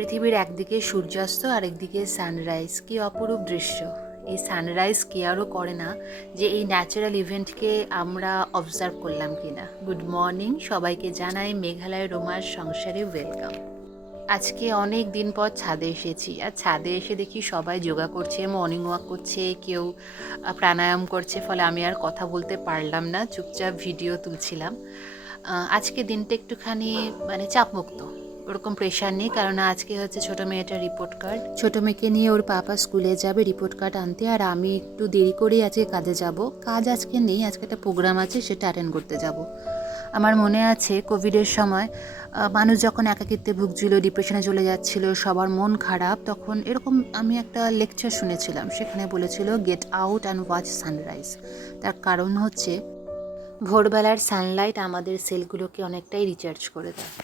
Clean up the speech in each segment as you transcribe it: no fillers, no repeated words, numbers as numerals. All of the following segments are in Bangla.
পৃথিবীর একদিকে সূর্যাস্ত আর একদিকে সানরাইজ, কি অপরূপ দৃশ্য। এই সানরাইজ কেয়ারও করে না যে এই ন্যাচারাল ইভেন্টকে আমরা অবজার্ভ করলাম কিনা। গুড মর্নিং, সবাইকে জানাই মেঘালয় রোমার সংসারে ওয়েলকাম। আজকে অনেক দিন পর ছাদে এসেছি, আর ছাদে এসে দেখি সবাই যোগা করছে, মর্নিং ওয়াক করছে, কেউ প্রাণায়াম করছে। ফলে আমি আর কথা বলতে পারলাম না, চুপচাপ ভিডিও তুলছিলাম। আজকে দিনটা একটুখানি চাপমুক্ত, ওরকম প্রেশার নেই, কারণ আজকে হচ্ছে ছোটো মেয়েটার রিপোর্ট কার্ড। ছোটো মেয়েকে নিয়ে ওর পাপা স্কুলে যাবে রিপোর্ট কার্ড আনতে, আর আমি একটু দেরি করেই আজকে কাজে যাব। কাজ আজকে নেই, আজকে একটা প্রোগ্রাম আছে, সেটা অ্যাটেন্ড করতে যাব। আমার মনে আছে কোভিডের সময় মানুষ যখন একাকিত্বে ভুগছিল, ডিপ্রেশনে চলে যাচ্ছিল, সবার মন খারাপ, তখন এরকম আমি একটা লেকচার শুনেছিলাম। সেখানে বলেছিল get out and watch sunrise. তার কারণ হচ্ছে ভোরবেলার সানলাইট আমাদের সেলগুলোকে অনেকটাই রিচার্জ করে দেয়।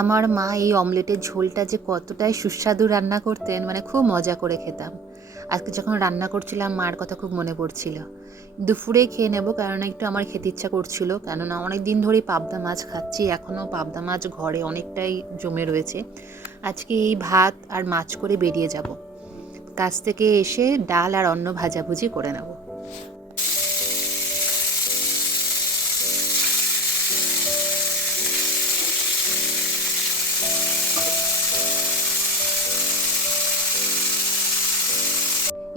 আমার মা এই অমলেটের ঝোলটা যে কতটাই সুস্বাদু রান্না করতেন, খুব মজা করে খেতাম। আজকে যখন রান্না করছিলাম মার কথা খুব মনে পড়ছিল। দুপুরে খেয়ে নেব, কারণ একটু আমার খেতে ইচ্ছা করছিল, কেননা অনেক দিন ধরেই পাবদা মাছ খাচ্ছি, এখনও পাবদা মাছ ঘরে অনেকটাই জমে রয়েছে। আজকে এই ভাত আর মাছ করে বেরিয়ে যাব। কাজ থেকে এসে ডাল আর অন্য ভাজাভুজি করে নেব।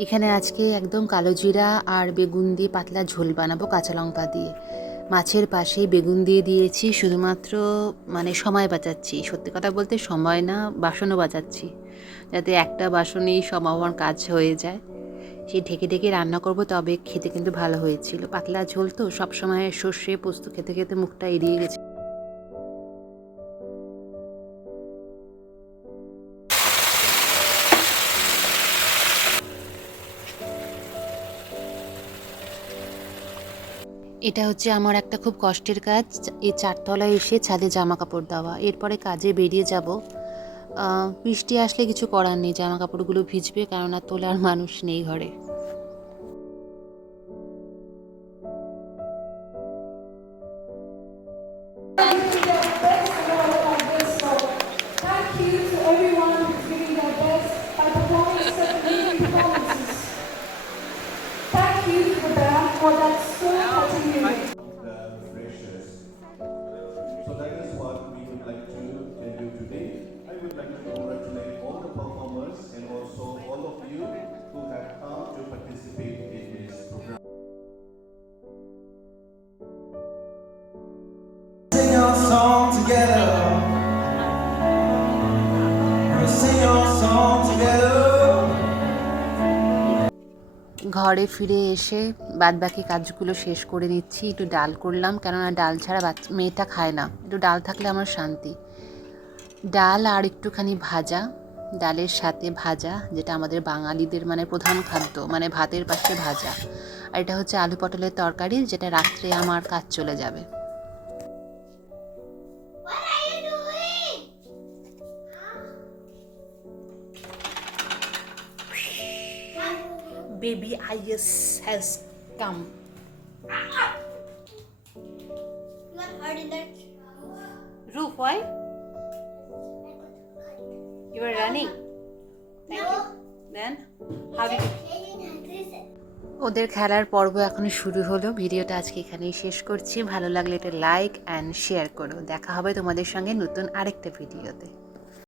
এখানে আজকে একদম কালো জিরা আর বেগুন দিয়ে পাতলা ঝোল বানাবো, কাঁচা লঙ্কা দিয়ে। মাছের পাশেই বেগুন দিয়ে দিয়েছি, শুধুমাত্র সময় বাঁচাচ্ছি। সত্যি কথা বলতে সময় না, বাসনও বাঁচাচ্ছি, যাতে একটা বাসনেই সব আমার কাজ হয়ে যায়। সেই ঢেকে ঢেকে রান্না করব, তবে খেতে কিন্তু ভালো হয়েছিল। পাতলা ঝোল তো, সবসময় সর্ষে পোস্ত খেতে খেতে মুখটা এড়িয়ে গেছে। এটা হচ্ছে আমার একটা খুব কষ্টের কাজ, এই চারতলায় এসে ছাদে জামা কাপড় দেওয়া। এরপরে কাজে বেরিয়ে যাব। বৃষ্টি আসলে কিছু করার নেই, জামা কাপড়গুলো ভিজবে, কেননা তোলার মানুষ নেই ঘরে। So that is what we would like to tell you today. I would like to congratulate all the performers and also all of you who have come to participate in this program. Sing our song together. We'll sing our song together. ঘরে ফিরে এসে বাদবাকি কাজগুলো শেষ করে নিচ্ছি। একটু ডাল করলাম, কেননা ডাল ছাড়া মেয়েটা খায় না, একটু ডাল থাকলে আমার শান্তি। ডাল আর একটুখানি ভাজা, ডালের সাথে ভাজা, যেটা আমাদের বাঙালিদের প্রধান খাদ্য, ভাতের পাশে ভাজা। আর এটা হচ্ছে আলু পটলের তরকারি, যেটা রাত্রে আমার কাজ চলে যাবে। baby Ayas has come. Not hard in that. Roof, why? You were running. Thank you. Then how did you? ওদের খেলার পর্ব এখনো শুরু হলো। ভিডিওটা আজকে এখানেই শেষ করছি। ভালো লাগলে এটা লাইক অ্যান্ড শেয়ার করো। দেখা হবে তোমাদের সঙ্গে নতুন আরেকটা ভিডিওতে।